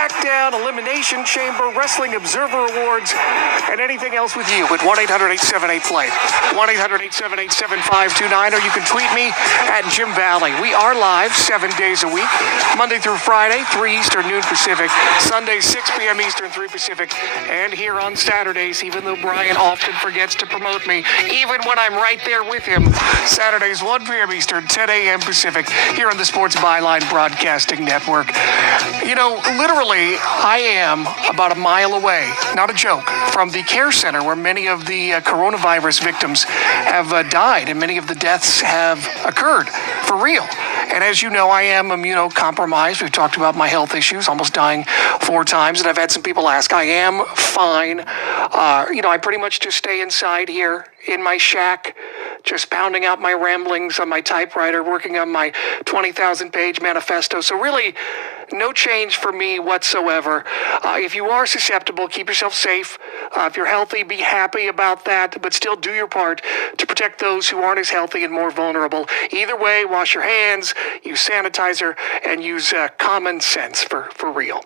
Smackdown, Elimination Chamber, Wrestling Observer Awards, and anything else with you at 1-800-878-PLAY. 1-800-878-7529, or you can tweet me at Jim Valley. We are live 7 days a week, Monday through Friday, 3 Eastern, noon Pacific, Sunday, 6 p.m. Eastern, 3 Pacific, and here on Saturdays, even though Brian often forgets to promote me, even when I'm right there with him, Saturdays, 1 p.m. Eastern, 10 a.m. Pacific, here on the Sports Byline Broadcasting Network. You know, literally, I am about a mile away, not a joke, from the care center where many of the coronavirus victims have died, and many of the deaths have occurred for real. And as you know, I am immunocompromised. We've talked about my health issues, almost dying 4 times, and I've had some people ask. I am fine. I pretty much just stay inside here in my shack, just pounding out my ramblings on my typewriter, working on my 20,000-page manifesto. So really, no change for me whatsoever. If you are susceptible, keep yourself safe. If you're healthy, be happy about that, but still do your part to protect those who aren't as healthy and more vulnerable. Either way, wash your hands, use sanitizer, and use common sense for real.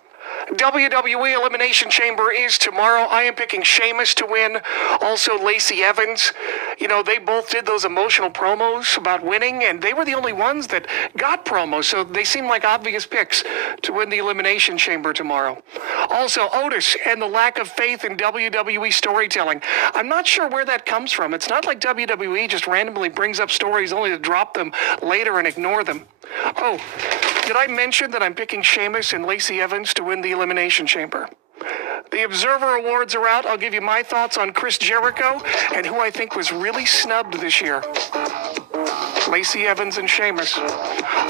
WWE Elimination Chamber is tomorrow. I am picking Sheamus to win. Also, Lacey Evans. They both did those emotional promos about winning, and they were the only ones that got promos, so they seem like obvious picks to win the Elimination Chamber tomorrow. Also, Otis and the lack of faith in WWE storytelling. I'm not sure where that comes from. It's not like WWE just randomly brings up stories only to drop them later and ignore them. Oh, did I mention that I'm picking Sheamus and Lacey Evans to win the Elimination Chamber? The Observer Awards are out. I'll give you my thoughts on Chris Jericho and who I think was really snubbed this year. Lacey Evans and Sheamus.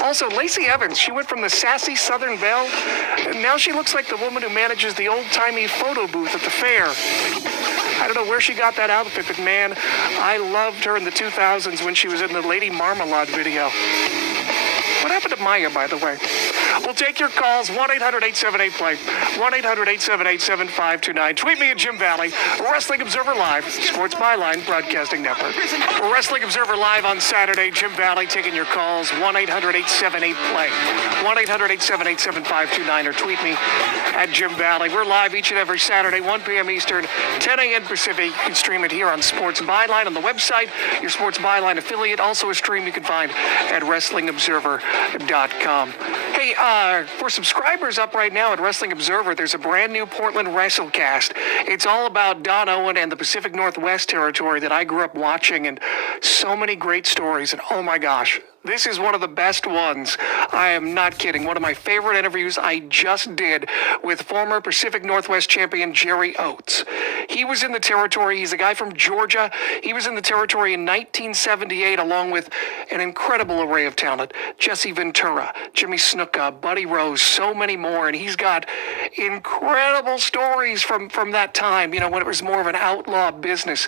Also, Lacey Evans, she went from the sassy Southern Belle, and now she looks like the woman who manages the old-timey photo booth at the fair. I don't know where she got that outfit, but man, I loved her in the 2000s when she was in the Lady Marmalade video. What happened to Maya, by the way? We'll take your calls, 1-800-878-PLAY, 1-800-878-7529. Tweet me at Jim Valley, Wrestling Observer Live, Sports Byline Broadcasting Network. Wrestling Observer Live on Saturday, Jim Valley taking your calls, 1-800-878-PLAY, 1-800-878-7529, or tweet me at Jim Valley. We're live each and every Saturday, 1 p.m. Eastern, 10 a.m. Pacific. You can stream it here on Sports Byline on the website, your Sports Byline affiliate. Also a stream you can find at WrestlingObserver.com. Hey, for subscribers up right now at Wrestling Observer, there's a brand new Portland WrestleCast. It's all about Don Owen and the Pacific Northwest territory that I grew up watching, and so many great stories, and oh my gosh. This is one of the best ones. I am not kidding. One of my favorite interviews I just did with former Pacific Northwest champion Jerry Oates. He was in the territory. He's a guy from Georgia. He was in the territory in 1978 along with an incredible array of talent. Jesse Ventura, Jimmy Snuka, Buddy Rose, so many more. And he's got incredible stories from that time, when it was more of an outlaw business,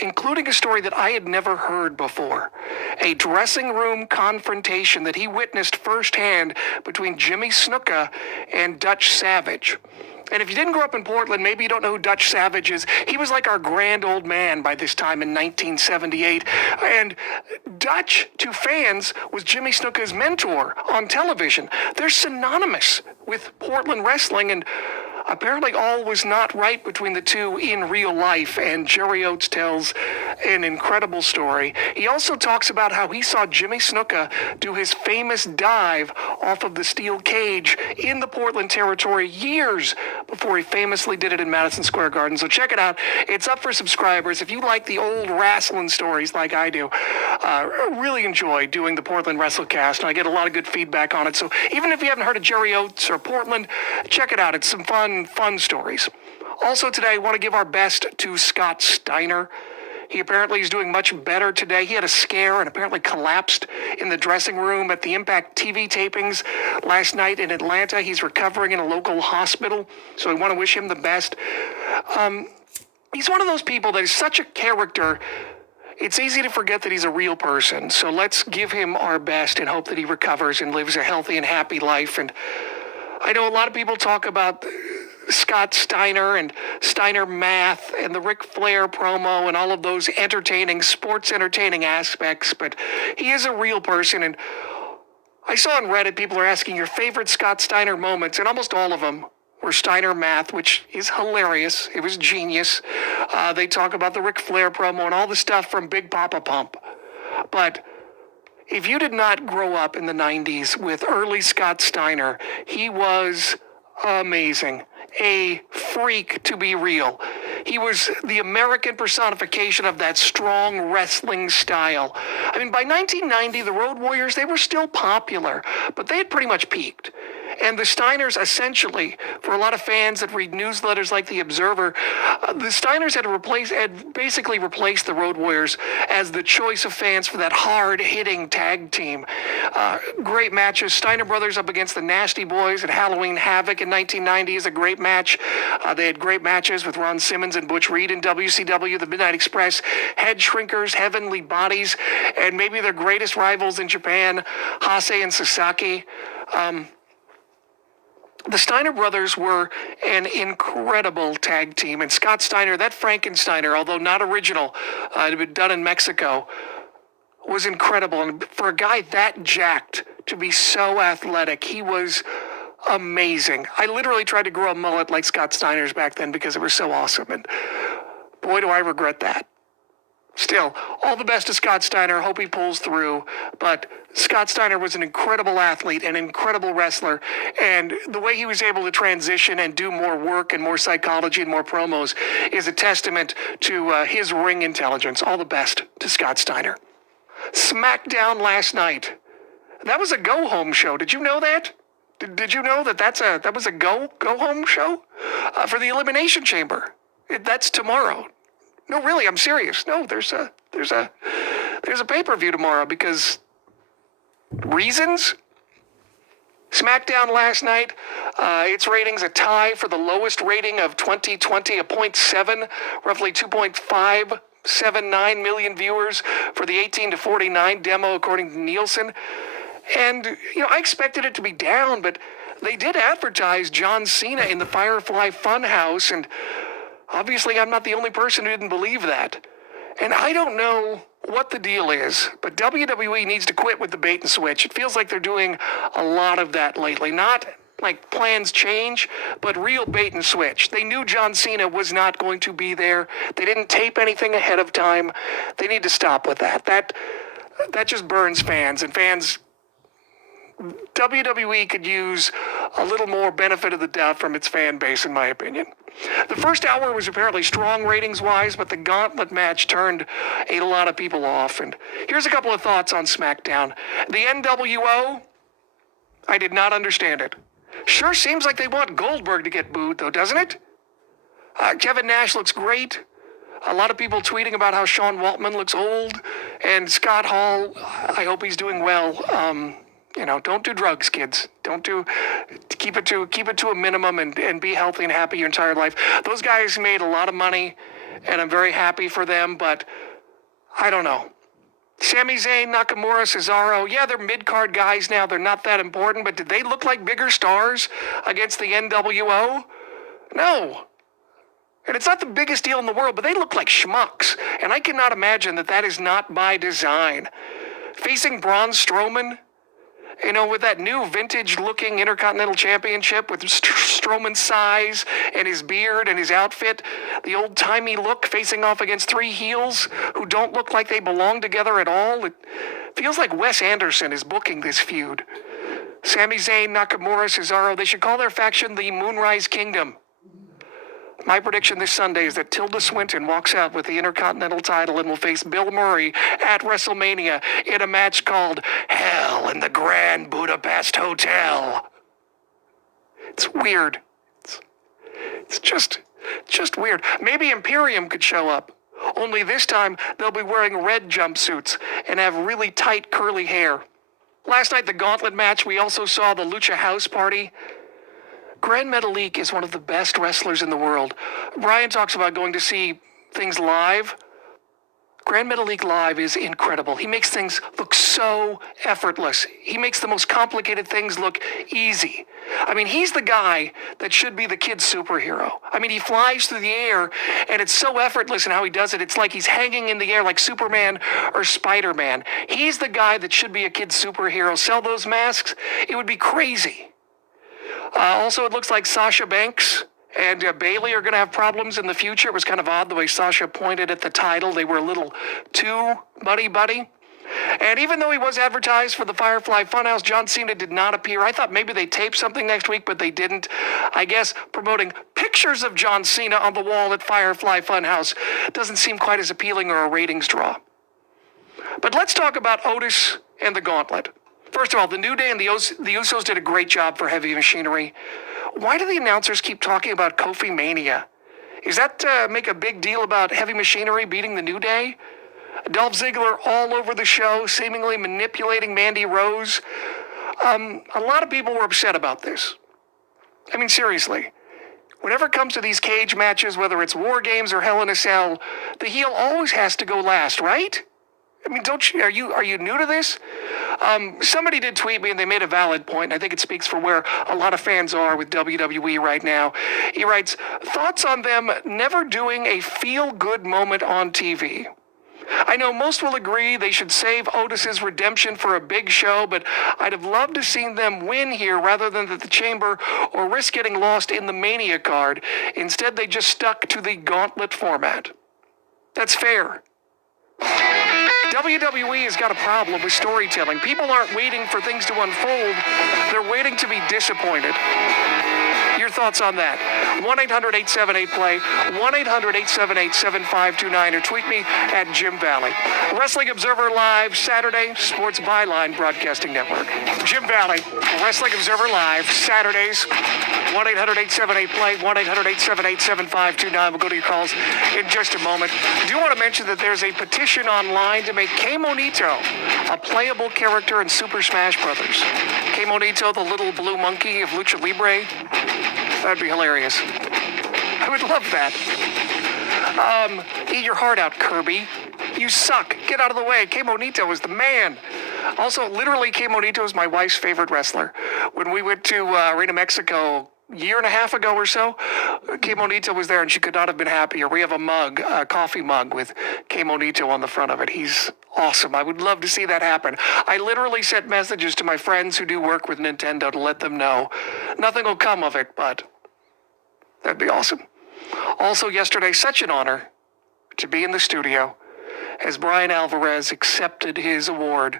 including a story that I had never heard before. A dressing room confrontation that he witnessed firsthand between Jimmy Snuka and Dutch Savage. And if you didn't grow up in Portland, maybe you don't know who Dutch Savage is. He was like our grand old man by this time in 1978. And Dutch, to fans, was Jimmy Snuka's mentor on television. They're synonymous with Portland wrestling, and apparently all was not right between the two in real life, and Jerry Oates tells an incredible story. He also talks about how he saw Jimmy Snuka do his famous dive off of the steel cage in the Portland territory years before he famously did it in Madison Square Garden. So check it out. It's up for subscribers. If you like the old wrestling stories like I do, I really enjoy doing the Portland WrestleCast, and I get a lot of good feedback on it. So even if you haven't heard of Jerry Oates or Portland, check it out. It's some fun stories. Also today, I want to give our best to Scott Steiner. He apparently is doing much better today. He had a scare and apparently collapsed in the dressing room at the Impact TV tapings last night in Atlanta. He's recovering in a local hospital, so I want to wish him the best. He's one of those people that is such a character, it's easy to forget that he's a real person. So let's give him our best and hope that he recovers and lives a healthy and happy life. And I know a lot of people talk about Scott Steiner and Steiner Math and the Ric Flair promo and all of those sports entertaining aspects, but he is a real person, and I saw on Reddit people are asking your favorite Scott Steiner moments, and almost all of them were Steiner math, which is hilarious. It was genius. They talk about the Ric Flair promo and all the stuff from Big Papa Pump. But if you did not grow up in the 90s with early Scott Steiner, he was amazing. A freak to be real. He was the American personification of that strong wrestling style. I mean, by 1990, the Road Warriors, they were still popular, but they had pretty much peaked. And the Steiners, essentially, for a lot of fans that read newsletters like The Observer, the Steiners had basically replaced the Road Warriors as the choice of fans for that hard-hitting tag team. Great matches. Steiner Brothers up against the Nasty Boys at Halloween Havoc in 1990 is a great match. They had great matches with Ron Simmons and Butch Reed in WCW, the Midnight Express, Head Shrinkers, Heavenly Bodies, and maybe their greatest rivals in Japan, Hase and Sasaki. The Steiner brothers were an incredible tag team, and Scott Steiner, that Frankensteiner, although not original, it had been done in Mexico, was incredible. And for a guy that jacked to be so athletic, he was amazing. I literally tried to grow a mullet like Scott Steiner's back then because it was so awesome, and boy, do I regret that. Still, all the best to Scott Steiner. Hope he pulls through. But Scott Steiner was an incredible athlete, an incredible wrestler, and the way he was able to transition and do more work and more psychology and more promos is a testament to his ring intelligence. All the best to Scott Steiner. Smackdown last night. That was a go-home show. Did you know that? Did you know that was a go-home show for the Elimination Chamber? That's tomorrow. No, really, I'm serious. No, there's a pay-per-view tomorrow because reasons. Smackdown last night, its ratings a tie for the lowest rating of 2020, a 0.7, roughly 2.579 million viewers for the 18 to 49 demo, according to Nielsen. And, I expected it to be down, but they did advertise John Cena in the Firefly Funhouse, and obviously, I'm not the only person who didn't believe that. And I don't know what the deal is, but WWE needs to quit with the bait and switch. It feels like they're doing a lot of that lately. Not like plans change, but real bait and switch. They knew John Cena was not going to be there. They didn't tape anything ahead of time. They need to stop with that. That just burns fans, and fans... WWE could use a little more benefit of the doubt from its fan base, in my opinion. The first hour was apparently strong ratings-wise, but the gauntlet match turned a lot of people off. And here's a couple of thoughts on SmackDown. The NWO, I did not understand it. Sure seems like they want Goldberg to get booed, though, doesn't it? Kevin Nash looks great. A lot of people tweeting about how Sean Waltman looks old. And Scott Hall, I hope he's doing well. Don't do drugs, kids. Keep it to a minimum and be healthy and happy your entire life. Those guys made a lot of money, and I'm very happy for them, but I don't know. Sami Zayn, Nakamura, Cesaro, yeah, they're mid-card guys now. They're not that important, but did they look like bigger stars against the NWO? No. And it's not the biggest deal in the world, but they look like schmucks, and I cannot imagine that is not by design. Facing Braun Strowman, with that new vintage-looking Intercontinental Championship with Strowman's size and his beard and his outfit, the old-timey look facing off against three heels who don't look like they belong together at all. It feels like Wes Anderson is booking this feud. Sami Zayn, Nakamura, Cesaro, they should call their faction the Moonrise Kingdom. My prediction this Sunday is that Tilda Swinton walks out with the Intercontinental title and will face Bill Murray at WrestleMania in a match called Hell in the Grand Budapest Hotel. It's weird. It's just weird. Maybe Imperium could show up. Only this time, they'll be wearing red jumpsuits and have really tight curly hair. Last night, the gauntlet match, we also saw the Lucha House Party. Gran Metalik is one of the best wrestlers in the world. Brian talks about going to see things live. Grand Metalik Live is incredible. He makes things look so effortless. He makes the most complicated things look easy. I mean, he's the guy that should be the kid's superhero. I mean, he flies through the air, and it's so effortless in how he does it. It's like he's hanging in the air like Superman or Spider-Man. He's the guy that should be a kid's superhero. Sell those masks, it would be crazy. Also, it looks like Sasha Banks and Bailey are going to have problems in the future. It was kind of odd the way Sasha pointed at the title. They were a little too buddy-buddy. And even though he was advertised for the Firefly Funhouse, John Cena did not appear. I thought maybe they'd tape something next week, but they didn't. I guess promoting pictures of John Cena on the wall at Firefly Funhouse doesn't seem quite as appealing or a ratings draw. But let's talk about Otis and the Gauntlet. First of all, the New Day and the Usos did a great job for Heavy Machinery. Why do the announcers keep talking about Kofi Mania? Is that to make a big deal about Heavy Machinery beating the New Day? Dolph Ziggler all over the show, seemingly manipulating Mandy Rose. A lot of people were upset about this. I mean, seriously. Whenever it comes to these cage matches, whether it's War Games or Hell in a Cell, the heel always has to go last, right? I mean, are you new to this? Somebody did tweet me, and they made a valid point, and I think it speaks for where a lot of fans are with WWE right now. He writes, thoughts on them never doing a feel-good moment on TV. I know most will agree they should save Otis's redemption for a big show, but I'd have loved to seen them win here rather than at the Chamber or risk getting lost in the Mania card. Instead, they just stuck to the Gauntlet format. That's fair. WWE has got a problem with storytelling. People aren't waiting for things to unfold. They're waiting to be disappointed. Your thoughts on that? 1-800-878-PLAY, 1-800-878-7529, or tweet me at Jim Valley. Wrestling Observer Live, Saturday, Sports Byline Broadcasting Network. Jim Valley, Wrestling Observer Live, Saturdays, 1-800-878-PLAY, 1-800-878-7529. We'll go to your calls in just a moment. I do want to mention that there's a petition online to make Kei Monito a playable character in Super Smash Brothers. Kei Monito, the little blue monkey of Lucha Libre. That'd be hilarious. I would love that. Eat your heart out, Kirby. You suck. Get out of the way. Kei Monito is the man. Also, literally, Kei Monito is my wife's favorite wrestler. When we went to Arena Mexico a year and a half ago or so, Kei Monito was there, and she could not have been happier. We have a mug, a coffee mug with Kei Monito on the front of it. He's awesome. I would love to see that happen. I literally sent messages to my friends who do work with Nintendo to let them know. Nothing will come of it, but that'd be awesome. Also yesterday, such an honor to be in the studio as Brian Alvarez accepted his award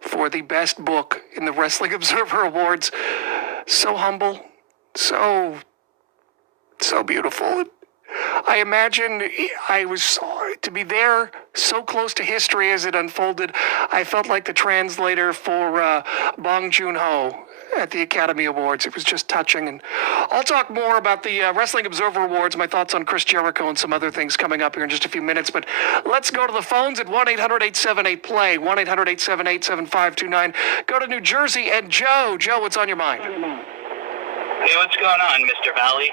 for the best book in the Wrestling Observer Awards. So humble, so beautiful. I imagine I was to be there so close to history as it unfolded. I felt like the translator for Bong Joon-ho at the Academy Awards. It was just touching. And I'll talk more about the Wrestling Observer Awards, my thoughts on Chris Jericho and some other things coming up here in just a few minutes. But let's go to the phones at 1-800-878-PLAY, 1-800-878-7529. Go to New Jersey and Joe. Joe, what's on your mind? Hey, what's going on, Mr. Valley?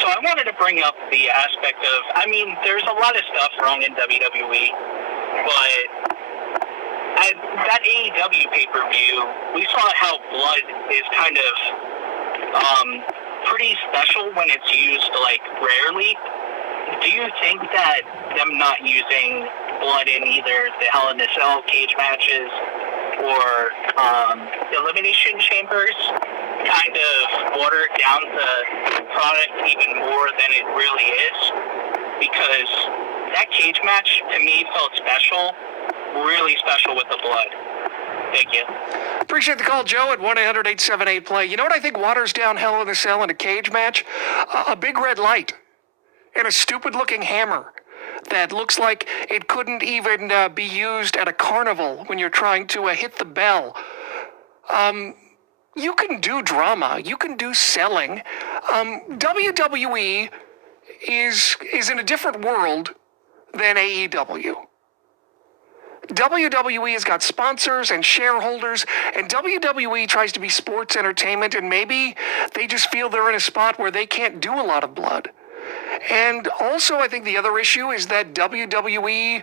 So I wanted to bring up the aspect of, there's a lot of stuff wrong in WWE, but at that AEW pay-per-view, we saw how blood is kind of pretty special when it's used, rarely. Do you think that them not using blood in either the Hell in a Cell cage matches or Elimination Chambers kind of watered down the product even more than it really is? Because that cage match, to me, felt special, really special with the blood. Thank you. Appreciate the call, Joe, at 1-800-878-PLAY. You know what I think waters down Hell in a Cell in a cage match? A big red light and a stupid-looking hammer that looks like it couldn't even be used at a carnival when you're trying to hit the bell. You can do drama. You can do selling. WWE is in a different world than AEW. WWE has got sponsors and shareholders, and WWE tries to be sports entertainment, and maybe they just feel they're in a spot where they can't do a lot of blood. And also, I think the other issue is that WWE,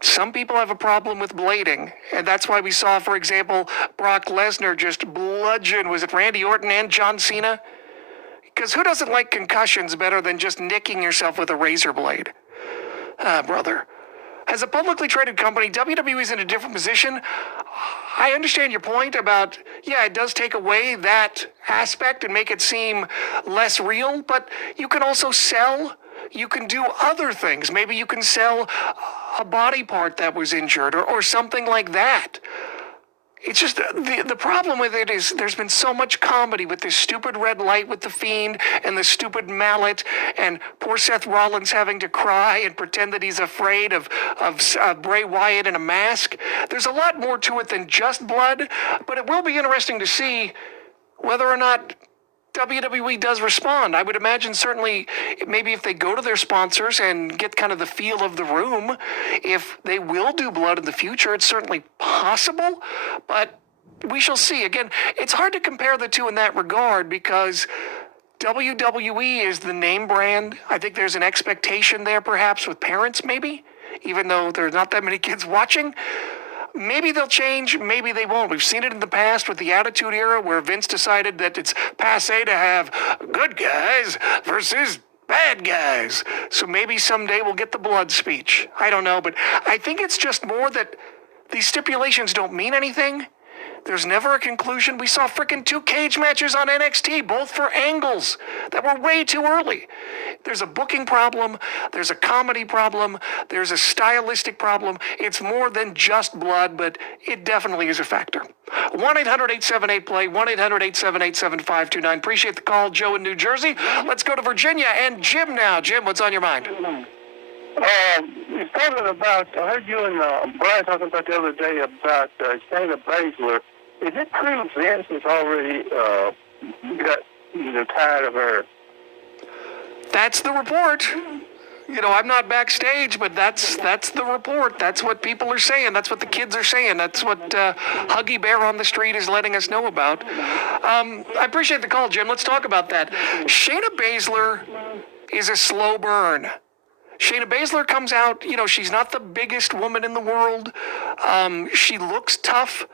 some people have a problem with blading. And that's why we saw, for example, Brock Lesnar just bludgeon, was it Randy Orton and John Cena? Because who doesn't like concussions better than just nicking yourself with a razor blade? Brother. As a publicly traded company, WWE is in a different position. I understand your point about, yeah, it does take away that aspect and make it seem less real, but you can also sell, you can do other things. Maybe you can sell a body part that was injured or something like that. It's just the problem with it is there's been so much comedy with this stupid red light with the Fiend and the stupid mallet and poor Seth Rollins having to cry and pretend that he's afraid of Bray Wyatt in a mask. There's a lot more to it than just blood, but it will be interesting to see whether or not WWE does respond. I would imagine certainly maybe if they go to their sponsors and get kind of the feel of the room, if they will do blood in the future, it's certainly possible, but we shall see. Again, it's hard to compare the two in that regard because WWE is the name brand. I think there's an expectation there perhaps with parents maybe, even though there's not that many kids watching. Maybe they'll change, maybe they won't. We've seen it in the past with the Attitude Era where Vince decided that it's passé to have good guys versus bad guys. So maybe someday we'll get the blood speech. I don't know, but I think it's just more that these stipulations don't mean anything. There's never a conclusion. We saw frickin' 2 cage matches on NXT, both for angles that were way too early. There's a booking problem. There's a comedy problem. There's a stylistic problem. It's more than just blood, but it definitely is a factor. 1-800-878-PLAY, 1-800-878-7529. Appreciate the call, Joe in New Jersey. Let's go to Virginia and Jim now. Jim, what's on your mind? You're talking about, I heard you and Brian talking about the other day about Shayna Baszler. Is it true Vince has already got tired of her? That's the report. You know, I'm not backstage, but that's the report. That's what people are saying. That's what the kids are saying. That's what Huggy Bear on the street is letting us know about. I appreciate the call, Jim. Let's talk about that. Shayna Baszler is a slow burn. Shayna Baszler comes out, you know, she's not the biggest woman in the world. She looks tough,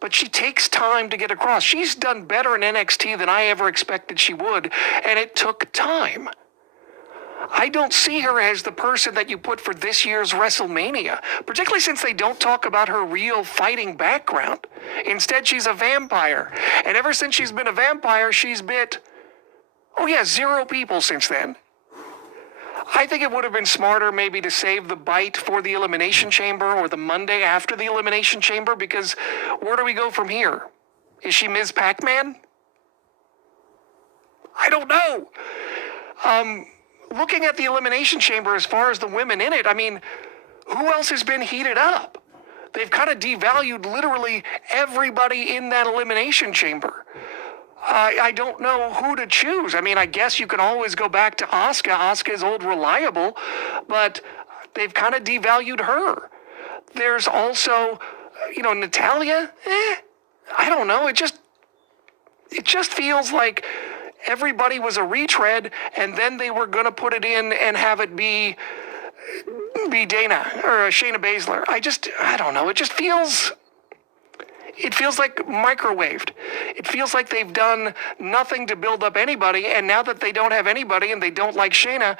but she takes time to get across. She's done better in NXT than I ever expected she would, and it took time. I don't see her as the person that you put for this year's WrestleMania, particularly since they don't talk about her real fighting background. Instead, she's a vampire. And ever since she's been a vampire, she's bit, 0 people since then. I think it would have been smarter maybe to save the bite for the Elimination Chamber or the Monday after the Elimination Chamber, because where do we go from here? Is she Ms. Pac-Man? I don't know. Looking at the Elimination Chamber as far as the women in it, I mean, who else has been heated up? They've kind of devalued literally everybody in that Elimination Chamber. I don't know who to choose. I mean, I guess you can always go back to Asuka. Asuka's old reliable, but they've kind of devalued her. There's also, Natalia. I don't know. It just feels like everybody was a retread, and then they were going to put it in and have it be Dana or Shayna Baszler. I don't know. It feels like microwaved. It feels like they've done nothing to build up anybody, and now that they don't have anybody and they don't like Shayna,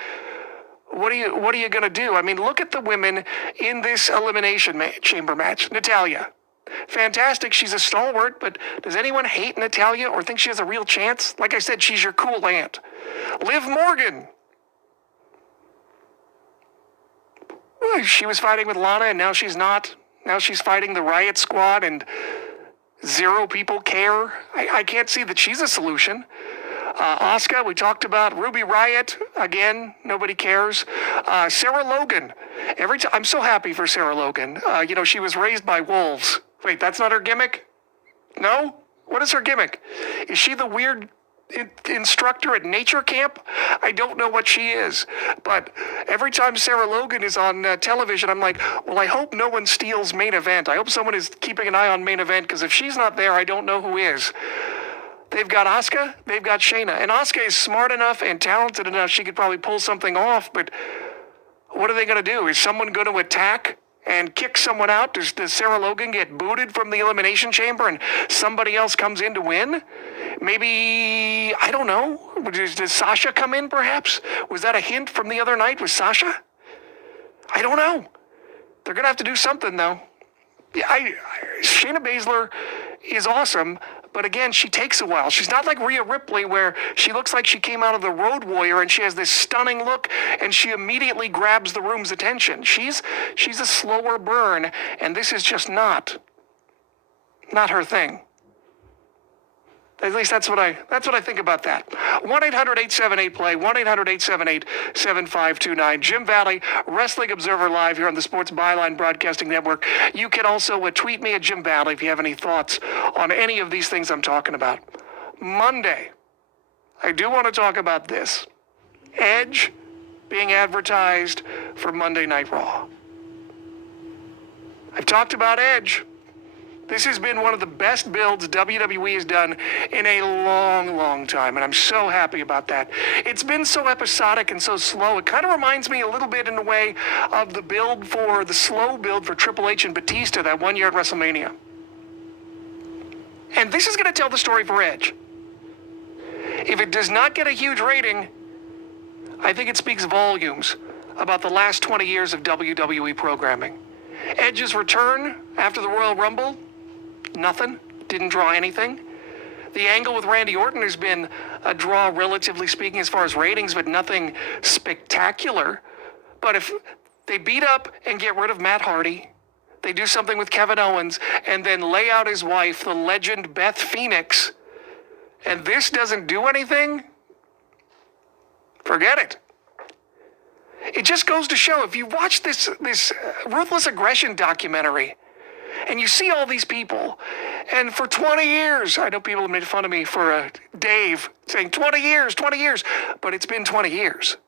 what are you going to do? I mean, look at the women in this Elimination Chamber match. Natalia. Fantastic. She's a stalwart, but does anyone hate Natalia or think she has a real chance? Like I said, she's your cool aunt. Liv Morgan. She was fighting with Lana, and now she's not. Now she's fighting the Riot Squad, and 0 people care. I can't see that she's a solution. Asuka, we talked about. Ruby Riott, again, nobody cares. Sarah Logan. I'm so happy for Sarah Logan. She was raised by wolves. Wait, that's not her gimmick? No? What is her gimmick? Is she the weird instructor at nature camp? I don't know what she is. But every time Sarah Logan is on television, I'm like, well, I hope no one steals Main Event. I hope someone is keeping an eye on Main Event, because if she's not there, I don't know who is. They've got Asuka, they've got Shayna. And Asuka is smart enough and talented enough, she could probably pull something off, but what are they going to do? Is someone going to attack and kick someone out? Does Sarah Logan get booted from the Elimination Chamber and somebody else comes in to win? Maybe, I don't know. Does Sasha come in, perhaps? Was that a hint from the other night with Sasha? I don't know. They're going to have to do something, though. Yeah, Shayna Baszler is awesome, but again, she takes a while. She's not like Rhea Ripley, where she looks like she came out of the Road Warrior and she has this stunning look and she immediately grabs the room's attention. She's a slower burn, and this is just not her thing. At least that's what I think about that. 1-800-878-PLAY, 1-800-878-7529. Jim Valley, Wrestling Observer Live here on the Sports Byline Broadcasting Network. You can also tweet me at Jim Valley if you have any thoughts on any of these things I'm talking about. Monday, I do want to talk about this. Edge being advertised for Monday Night Raw. I've talked about Edge. This has been one of the best builds WWE has done in a long, long time, and I'm so happy about that. It's been so episodic and so slow. It kind of reminds me a little bit in a way of the slow build for Triple H and Batista that one year at WrestleMania. And this is going to tell the story for Edge. If it does not get a huge rating, I think it speaks volumes about the last 20 years of WWE programming. Edge's return after the Royal Rumble, nothing. Didn't draw anything. The angle with Randy Orton has been a draw, relatively speaking, as far as ratings, but nothing spectacular. But if they beat up and get rid of Matt Hardy, they do something with Kevin Owens, and then lay out his wife, the legend Beth Phoenix, and this doesn't do anything, forget it. It just goes to show, if you watch this Ruthless Aggression documentary, and you see all these people, and for 20 years, I know people have made fun of me for Dave saying 20 years, but it's been 20 years.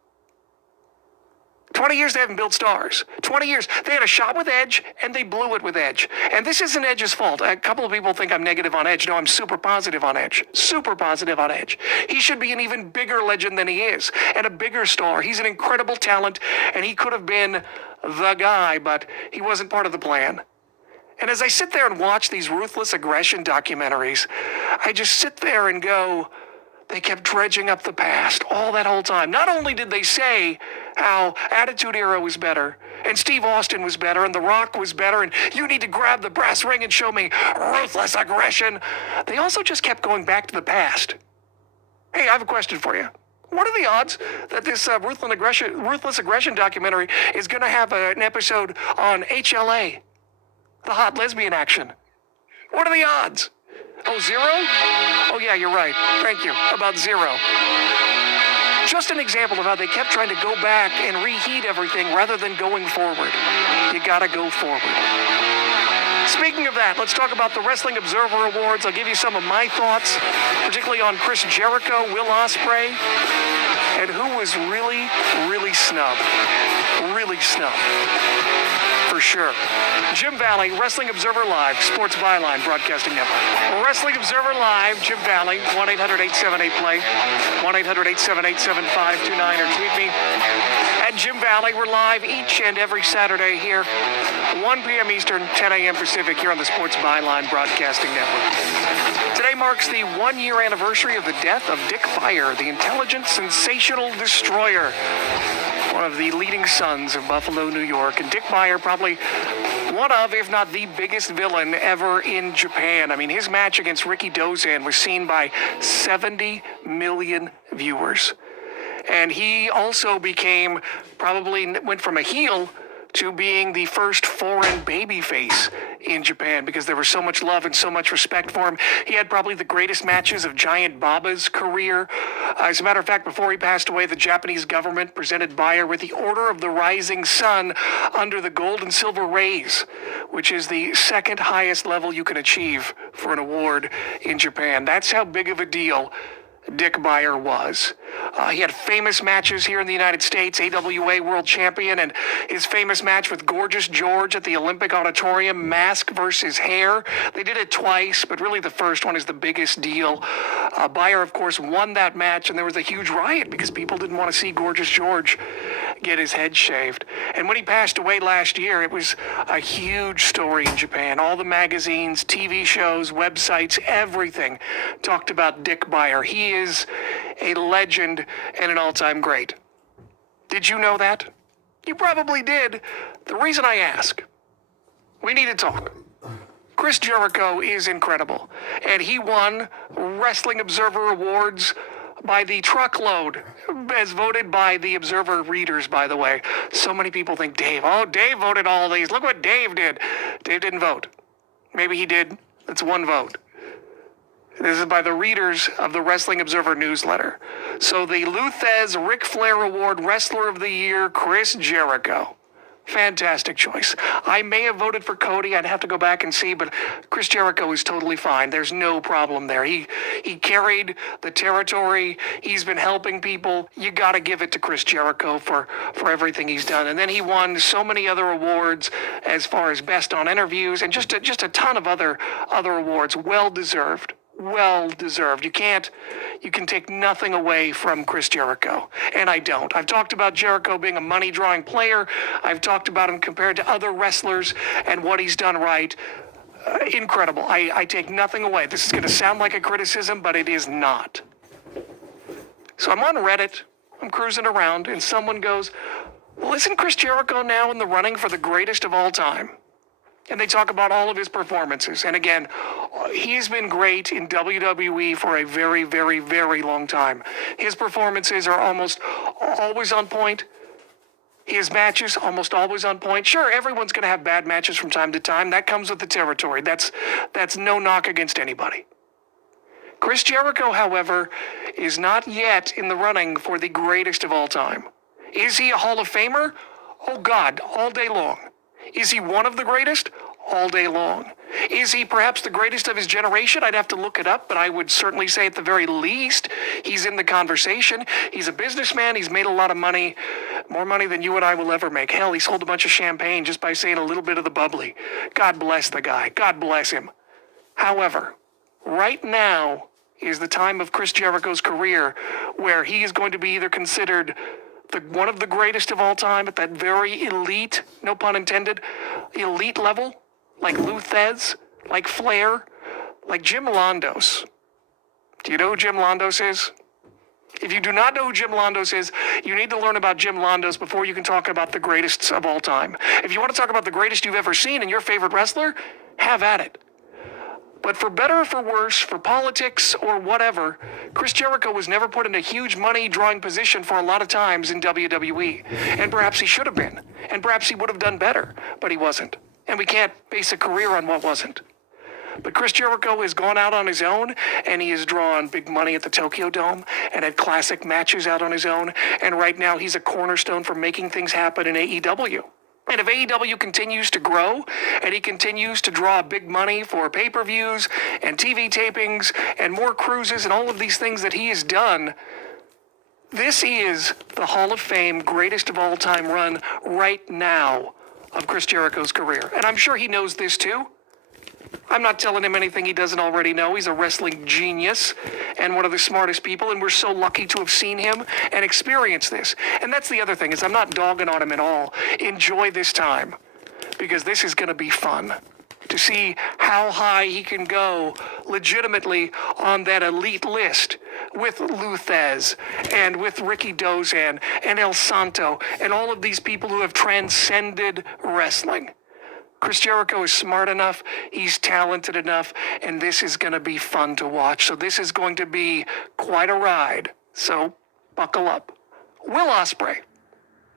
20 years they haven't built stars. 20 years. They had a shot with Edge, and they blew it with Edge. And this isn't Edge's fault. A couple of people think I'm negative on Edge. No, I'm super positive on Edge. Super positive on Edge. He should be an even bigger legend than he is, and a bigger star. He's an incredible talent, and he could have been the guy, but he wasn't part of the plan. And as I sit there and watch these Ruthless Aggression documentaries, I just sit there and go, they kept dredging up the past all that whole time. Not only did they say how Attitude Era was better, and Steve Austin was better, and The Rock was better, and you need to grab the brass ring and show me Ruthless Aggression, they also just kept going back to the past. Hey, I have a question for you. What are the odds that this Ruthless Aggression documentary is going to have an episode on HLA? The hot lesbian action. What are the odds? Oh, 0? Oh, yeah, you're right. Thank you. About 0. Just an example of how they kept trying to go back and reheat everything rather than going forward. You gotta go forward. Speaking of that, let's talk about the Wrestling Observer Awards. I'll give you some of my thoughts, particularly on Chris Jericho, Will Ospreay, and who was really, really snubbed. Really snubbed. For sure. Jim Valley, Wrestling Observer Live, Sports Byline Broadcasting Network. Wrestling Observer Live, Jim Valley, 1-800-878-PLAY, 1-800-878-7529, or tweet me at Jim Valley. We're live each and every Saturday here, 1 p.m. Eastern, 10 a.m. Pacific, here on the Sports Byline Broadcasting Network. Today marks the 1-year anniversary of the death of Dick Fire, the intelligent, sensational destroyer, one of the leading sons of Buffalo, New York. And Dick Fire, probably one of, if not the biggest villain ever in Japan. I mean, his match against Ricky Dozan was seen by 70 million viewers. And he also went from a heel to being the first foreign babyface in Japan, because there was so much love and so much respect for him. He had probably the greatest matches of Giant Baba's career. As a matter of fact, before he passed away, the Japanese government presented Bayer with the Order of the Rising Sun under the Gold and Silver Rays, which is the second highest level you can achieve for an award in Japan. That's how big of a deal Dick Beyer was. He had famous matches here in the United States, AWA World Champion, and his famous match with Gorgeous George at the Olympic Auditorium, mask versus hair. They did it twice, but really the first one is the biggest deal. Beyer, of course, won that match, and there was a huge riot because people didn't want to see Gorgeous George get his head shaved. And when he passed away last year, it was a huge story in Japan. All the magazines, TV shows, websites, everything talked about Dick Beyer. He is a legend and an all-time great. Did you know that? You probably did. The reason I ask, we need to talk. Chris Jericho is incredible, and he won Wrestling Observer Awards by the truckload, as voted by the Observer readers, by the way. So many people think Dave voted all these. Look what Dave did. Dave didn't vote. Maybe he did. It's one vote. This is by the readers of the Wrestling Observer newsletter. So the Luthez Ric Flair Award Wrestler of the Year, Chris Jericho. Fantastic choice. I may have voted for Cody. I'd have to go back and see, but Chris Jericho is totally fine. There's no problem there. He carried the territory. He's been helping people. You got to give it to Chris Jericho for everything he's done. And then he won so many other awards as far as best on interviews and just a ton of other awards. Well deserved. Well deserved. You can take nothing away from Chris Jericho, and I don't. I've talked about Jericho being a money-drawing player. I've talked about him compared to other wrestlers and what he's done right. Incredible. I take nothing away. This is going to sound like a criticism, but it is not. So I'm on Reddit. I'm cruising around, and someone goes, well, isn't Chris Jericho now in the running for the greatest of all time? And they talk about all of his performances. And again, he's been great in WWE for a very, very, very long time. His performances are almost always on point. His matches, almost always on point. Sure, everyone's going to have bad matches from time to time. That comes with the territory. That's no knock against anybody. Chris Jericho, however, is not yet in the running for the greatest of all time. Is he a Hall of Famer? Oh, God, all day long. Is he one of the greatest? All day long. Is he perhaps the greatest of his generation? I'd have to look it up, but I would certainly say at the very least, he's in the conversation. He's a businessman. He's made a lot of money, more money than you and I will ever make. Hell, he sold a bunch of champagne just by saying a little bit of the bubbly. God bless the guy. God bless him. However, right now is the time of Chris Jericho's career where he is going to be either considered one of the greatest of all time at that very elite, no pun intended, elite level, like Luthez, like Flair, like Jim Londos. Do you know who Jim Londos is? If you do not know who Jim Londos is, you need to learn about Jim Londos before you can talk about the greatest of all time. If you want to talk about the greatest you've ever seen and your favorite wrestler, have at it. But for better or for worse, for politics or whatever, Chris Jericho was never put in a huge money-drawing position for a lot of times in WWE. And perhaps he should have been. And perhaps he would have done better. But he wasn't. And we can't base a career on what wasn't. But Chris Jericho has gone out on his own, and he has drawn big money at the Tokyo Dome and had classic matches out on his own. And right now, he's a cornerstone for making things happen in AEW. And if AEW continues to grow and he continues to draw big money for pay-per-views and TV tapings and more cruises and all of these things that he has done, this is the Hall of Fame greatest of all time run right now of Chris Jericho's career. And I'm sure he knows this too. I'm not telling him anything he doesn't already know. He's a wrestling genius and one of the smartest people, and we're so lucky to have seen him and experienced this. And that's the other thing, is I'm not dogging on him at all. Enjoy this time, because this is going to be fun to see how high he can go legitimately on that elite list with Luthez and with Ricky Dozan and El Santo and all of these people who have transcended wrestling. Chris Jericho is smart enough, he's talented enough, and this is going to be fun to watch. So this is going to be quite a ride. So buckle up. Will Ospreay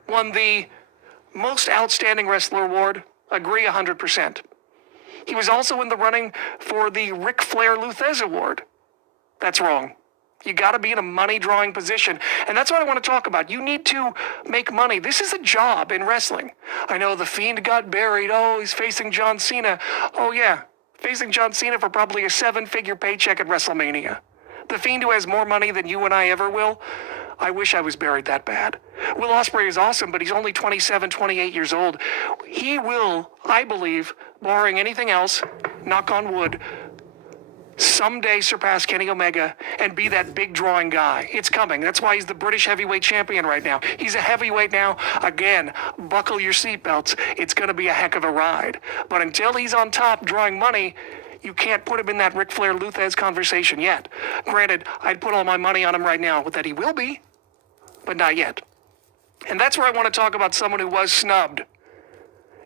won the Most Outstanding Wrestler Award. Agree 100%. He was also in the running for the Ric Flair Luthez Award. That's wrong. You got to be in a money-drawing position. And that's what I want to talk about. You need to make money. This is a job in wrestling. I know The Fiend got buried. Oh, he's facing John Cena. Oh, yeah. Facing John Cena for probably a 7-figure paycheck at WrestleMania. The Fiend who has more money than you and I ever will. I wish I was buried that bad. Will Ospreay is awesome, but he's only 27, 28 years old. He will, I believe, barring anything else, knock on wood, someday surpass Kenny Omega and be that big drawing guy. It's coming. That's why he's the British heavyweight champion right now. He's a heavyweight now. Again, buckle your seatbelts. It's going to be a heck of a ride. But until he's on top drawing money, you can't put him in that Ric Flair-Luthez conversation yet. Granted, I'd put all my money on him right now that he will be, but not yet. And that's where I want to talk about someone who was snubbed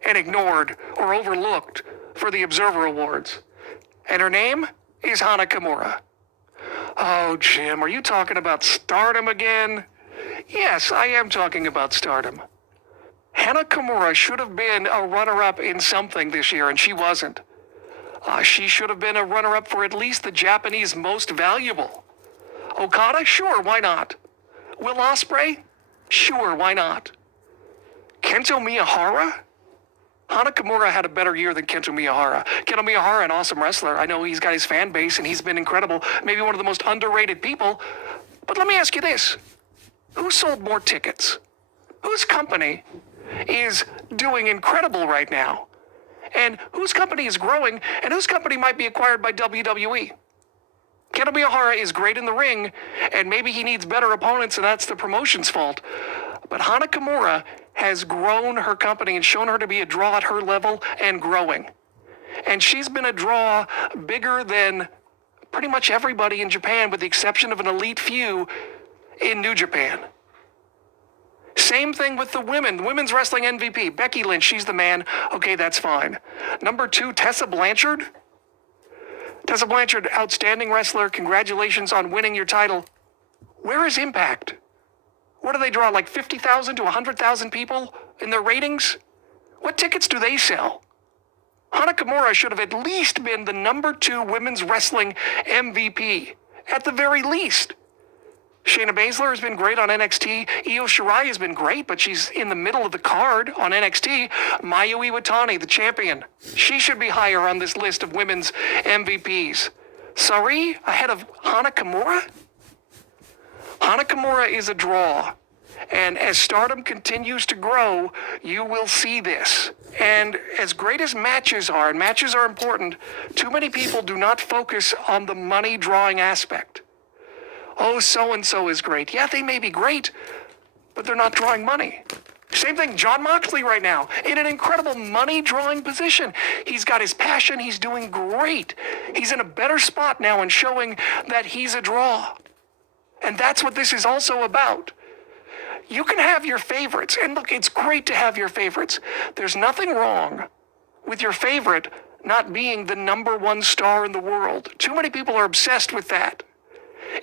and ignored or overlooked for the Observer Awards. And her name is Hana Kimura. Oh, Jim, are you talking about Stardom again? Yes, I am talking about Stardom. Hana Kimura should have been a runner-up in something this year, and she wasn't. She should have been a runner-up for at least the Japanese Most Valuable. Okada? Sure, why not? Will Ospreay? Sure, why not? Kento Miyahara? Hana Kimura had a better year than Kento Miyahara. Kento Miyahara, an awesome wrestler. I know he's got his fan base and he's been incredible. Maybe one of the most underrated people. But let me ask you this. Who sold more tickets? Whose company is doing incredible right now? And whose company is growing, and whose company might be acquired by WWE? Kento Miyahara is great in the ring, and maybe he needs better opponents, and that's the promotion's fault. But Hana Kimura has grown her company and shown her to be a draw at her level and growing. And she's been a draw bigger than pretty much everybody in Japan, with the exception of an elite few in New Japan. Same thing with the women. The women's wrestling MVP, Becky Lynch, she's the man. Okay, that's fine. Number 2, Tessa Blanchard. Tessa Blanchard, outstanding wrestler. Congratulations on winning your title. Where is Impact? What do they draw, like 50,000 to 100,000 people in their ratings? What tickets do they sell? Hana Kimura should have at least been the number 2 women's wrestling MVP, at the very least. Shayna Baszler has been great on NXT. Io Shirai has been great, but she's in the middle of the card on NXT. Mayu Iwatani, the champion. She should be higher on this list of women's MVPs. Sari ahead of Hana Kimura? Hana Kimura is a draw. And as Stardom continues to grow, you will see this. And as great as matches are, and matches are important, too many people do not focus on the money drawing aspect. Oh, so-and-so is great. Yeah, they may be great, but they're not drawing money. Same thing, Jon Moxley right now, in an incredible money-drawing position. He's got his passion. He's doing great. He's in a better spot now and showing that he's a draw. And that's what this is also about. You can have your favorites. And look, it's great to have your favorites. There's nothing wrong with your favorite not being the number 1 star in the world. Too many people are obsessed with that.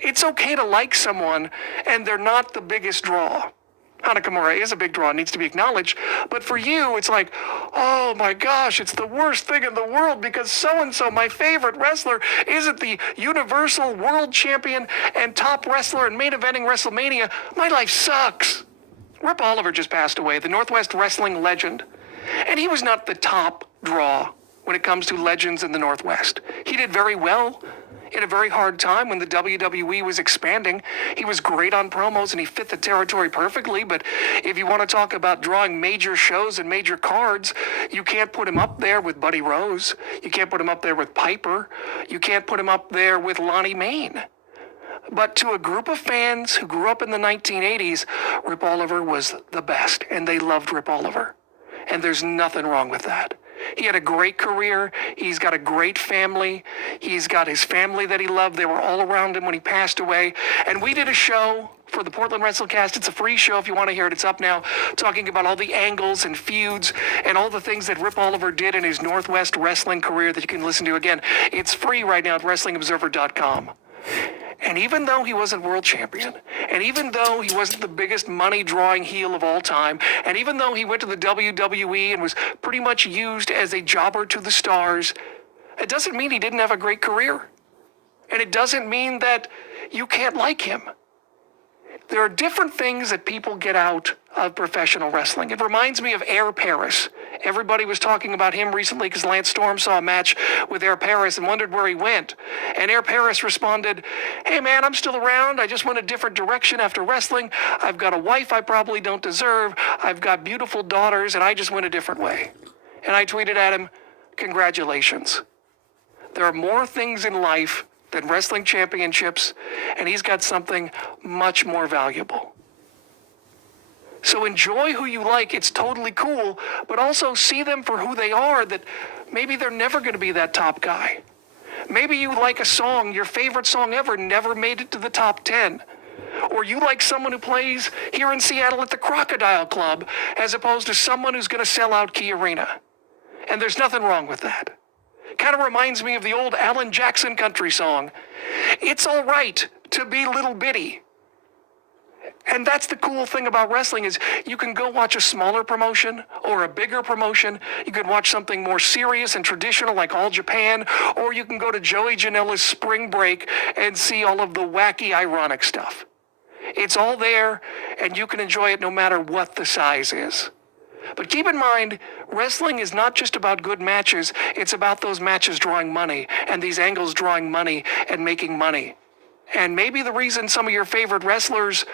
It's okay to like someone, and they're not the biggest draw. Hana Kimura is a big draw, needs to be acknowledged. But for you, it's like, oh my gosh, it's the worst thing in the world because so-and-so, my favorite wrestler, isn't the Universal World Champion and top wrestler and main eventing WrestleMania. My life sucks. Rip Oliver just passed away, the Northwest wrestling legend. And he was not the top draw when it comes to legends in the Northwest. He did very well in a very hard time when the WWE was expanding. He was great on promos and he fit the territory perfectly, but if you want to talk about drawing major shows and major cards, you can't put him up there with Buddy Rose. You can't put him up there with Piper. You can't put him up there with Lonnie Main. But to a group of fans who grew up in the 1980s, Rip Oliver was the best, and they loved Rip Oliver. And there's nothing wrong with that. He had a great career. He's got a great family. He's got his family that he loved. They were all around him when he passed away. And we did a show for the Portland WrestleCast. It's a free show if you want to hear it. It's up now, talking about all the angles and feuds and all the things that Rip Oliver did in his Northwest wrestling career that you can listen to. Again, it's free right now at WrestlingObserver.com. And even though he wasn't world champion, and even though he wasn't the biggest money-drawing heel of all time, and even though he went to the WWE and was pretty much used as a jobber to the stars, it doesn't mean he didn't have a great career. And it doesn't mean that you can't like him. There are different things that people get out of professional wrestling. It reminds me of Air Paris. Everybody was talking about him recently because Lance Storm saw a match with Air Paris and wondered where he went. And Air Paris responded, "Hey man, I'm still around. I just went a different direction after wrestling. I've got a wife I probably don't deserve. I've got beautiful daughters, and I just went a different way." And I tweeted at him, "Congratulations. There are more things in life than wrestling championships, and he's got something much more valuable." So enjoy who you like. It's totally cool, but also see them for who they are, that maybe they're never going to be that top guy. Maybe you like a song, your favorite song ever never made it to the top 10. Or you like someone who plays here in Seattle at the Crocodile Club as opposed to someone who's going to sell out Key Arena. And there's nothing wrong with that. Kind of reminds me of the old Alan Jackson country song, "It's all right to be little bitty." And that's the cool thing about wrestling is you can go watch a smaller promotion or a bigger promotion. You can watch something more serious and traditional like All Japan, or you can go to Joey Janela's Spring Break and see all of the wacky, ironic stuff. It's all there, and you can enjoy it no matter what the size is. But keep in mind, wrestling is not just about good matches. It's about those matches drawing money, and these angles drawing money and making money. And maybe the reason some of your favorite wrestlers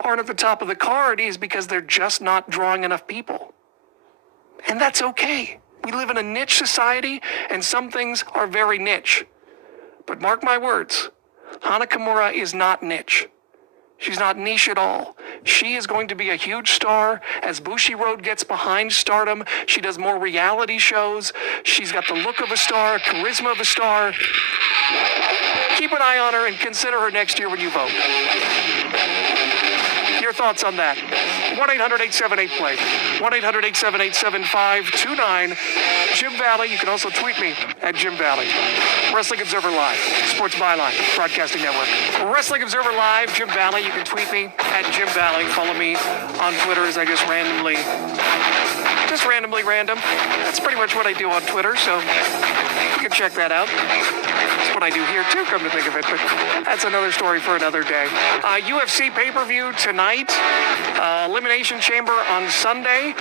aren't at the top of the card is because they're just not drawing enough people. And that's okay. We live in a niche society, and some things are very niche. But mark my words, Hana Kimura is not niche. She's not niche at all. She is going to be a huge star as Bushiroad gets behind stardom. She does more reality shows. She's got the look of a star, charisma of a star. Keep an eye on her and consider her next year when you vote. Your thoughts on that? 1-800-878-PLAY. 1-800-878-7529. Jim Valley. You can also tweet me at Jim Valley. Wrestling Observer Live. Sports Byline. Broadcasting Network. Wrestling Observer Live. Jim Valley. You can tweet me at Jim Valley. Follow me on Twitter as I just randomly random. That's pretty much what I do on Twitter, so you can check that out. That's what I do here too, come to think of it, but that's another story for another day. UFC pay-per-view tonight. Elimination Chamber on Sunday.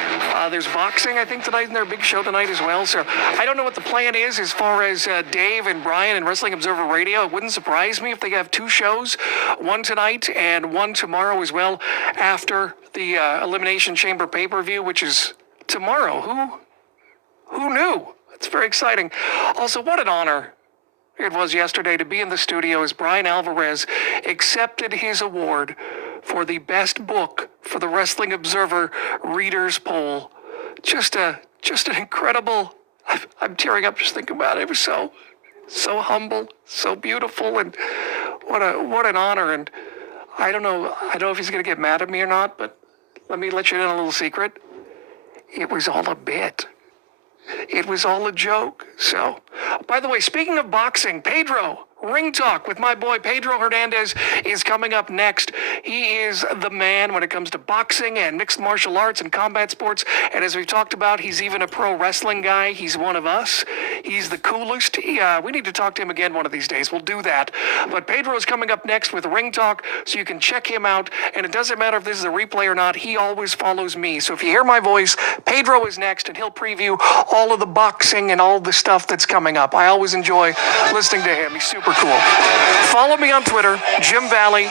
There's boxing, I think, tonight, and their big show tonight as well. So I don't know what the plan is as far as Dave and Brian and Wrestling Observer Radio. It wouldn't surprise me if they have two shows, one tonight and one tomorrow as well, after the Elimination Chamber pay-per-view, which is tomorrow. Who knew? It's very exciting. Also, what an honor it was yesterday to be in the studio as Brian Alvarez accepted his award for the best book for the Wrestling Observer Readers Poll. Just an incredible, I'm tearing up just thinking about it. It was so humble, so beautiful, and what an honor. And I don't know if he's going to get mad at me or not, but let me let you in on a little secret. It was all a bit. It was all a joke. So, by the way, speaking of boxing, Pedro, Ring Talk with my boy Pedro Hernandez is coming up next. He is the man when it comes to boxing and mixed martial arts and combat sports. And as we've talked about, he's even a pro wrestling guy. He's one of us. He's the coolest. We need to talk to him again one of these days. We'll do that. But Pedro is coming up next with Ring Talk, so you can check him out. And it doesn't matter if this is a replay or not. He always follows me. So if you hear my voice, Pedro is next, and he'll preview all of the boxing and all the stuff that's coming up. I always enjoy listening to him. He's super cool. Follow me on Twitter, Jim Valley.